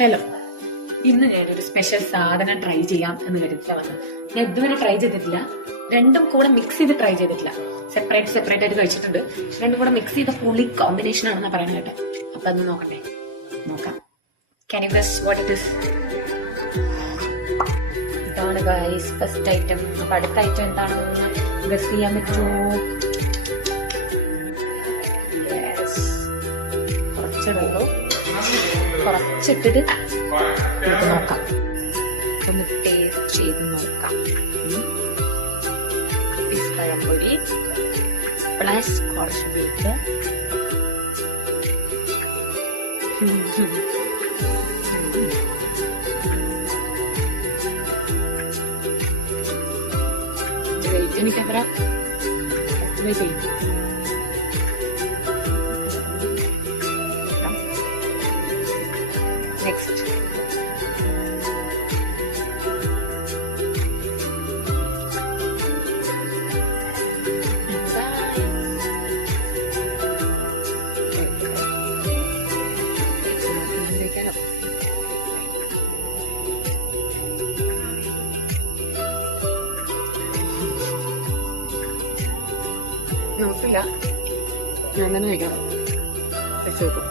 Hello, ഇന്ന് ഞാനൊരു special സാധനം ട്രൈ ചെയ്യാം എന്ന് കരുതിയാണ്. ഞാൻ ഇതുവരെ ട്രൈ ചെയ്തിട്ടില്ല. രണ്ടും കൂടെ മിക്സ് ചെയ്ത് ട്രൈ ചെയ്തിട്ടില്ല. സെപ്പറേറ്റ് ആയിട്ട് കഴിച്ചിട്ടുണ്ട്. രണ്ടും കൂടെ മിക്സ് ചെയ്ത പൊളി കോമ്പിനേഷൻ ആണെന്ന് പറയുന്നത് കേട്ടോ. അപ്പൊ അത് നോക്കാം. Can you guess what it is? ഇതാണ് ഗൈസ് ഫസ്റ്റ് ഐറ്റം. അപ്പൊ അടുത്ത ഐറ്റം എന്താണെന്ന് ഗസ് ചെയ്യാൻ പറ്റുമോ? കുറച്ചിടുള്ളൂ. കുറച്ചിട്ടിട്ട് നോക്കാം. ഒന്ന് ടേസ്റ്റ് ചെയ്ത് നോക്കാം. പഴംപൊരി പ്ലസ് കുറച്ച് ബീഫ്. എനിക്കത്ര വെയിറ്റ് ചെയ്യും. നെക്സ്റ്റ് നോക്കില്ല, ഞാൻ തന്നെ കഴിക്കണം. വെച്ച് നോക്കും.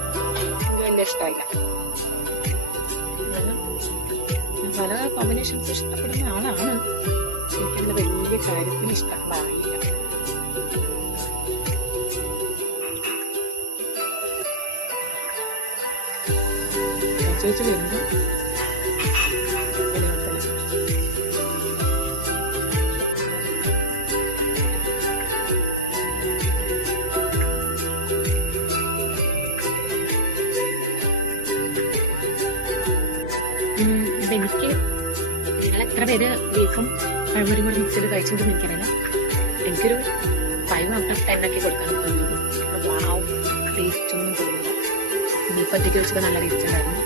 എനിക്ക് വലിയ ഇഷ്ടമായില്ല. പല കോമ്പിനേഷൻസ് ഇഷ്ടപ്പെടുന്ന ആളാണ്. എനിക്കതിന് വലിയ കാര്യത്തിന് ഇഷ്ടമായില്ല. ചേച്ചി വരുന്നു. അതെനിക്ക് നിങ്ങൾ എത്ര പേര് ബീഫും പഴംപൊരിയും കൂടി മിക്സ് ചെയ്ത് കഴിച്ചെന്ന് എനിക്കറിയില്ല. എനിക്കൊരു 5 out of 10 ഒക്കെ കൊടുക്കാൻ തോന്നിയത്. ടേസ്റ്റ് ഒന്നും തോന്നില്ല. ബീഫ് ഒറ്റയ്ക്ക് വെച്ചപ്പോൾ നല്ല ടേസ്റ്റ് ഉണ്ടായിരുന്നു.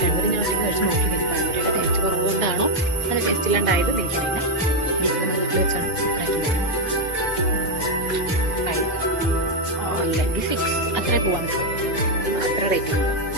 പഴംപൊരി ഞാൻ ഒറ്റയ്ക്ക് കഴിച്ച് നോക്കിയത്. പഴംപൊരിയുടെ ടേസ്റ്റ് കുറവുകൊണ്ടാണോ നല്ല ടേസ്റ്റ് ഇല്ലാണ്ടായത് എനിക്കറിയില്ല. ബീഫ് നമ്മൾ വീട്ടിൽ വെച്ചാണ് കഴിക്കുന്നത്. 5 അല്ലെങ്കിൽ 6 അത്രേ പോവാൻ അത്ര റേറ്റ് ഉണ്ട്.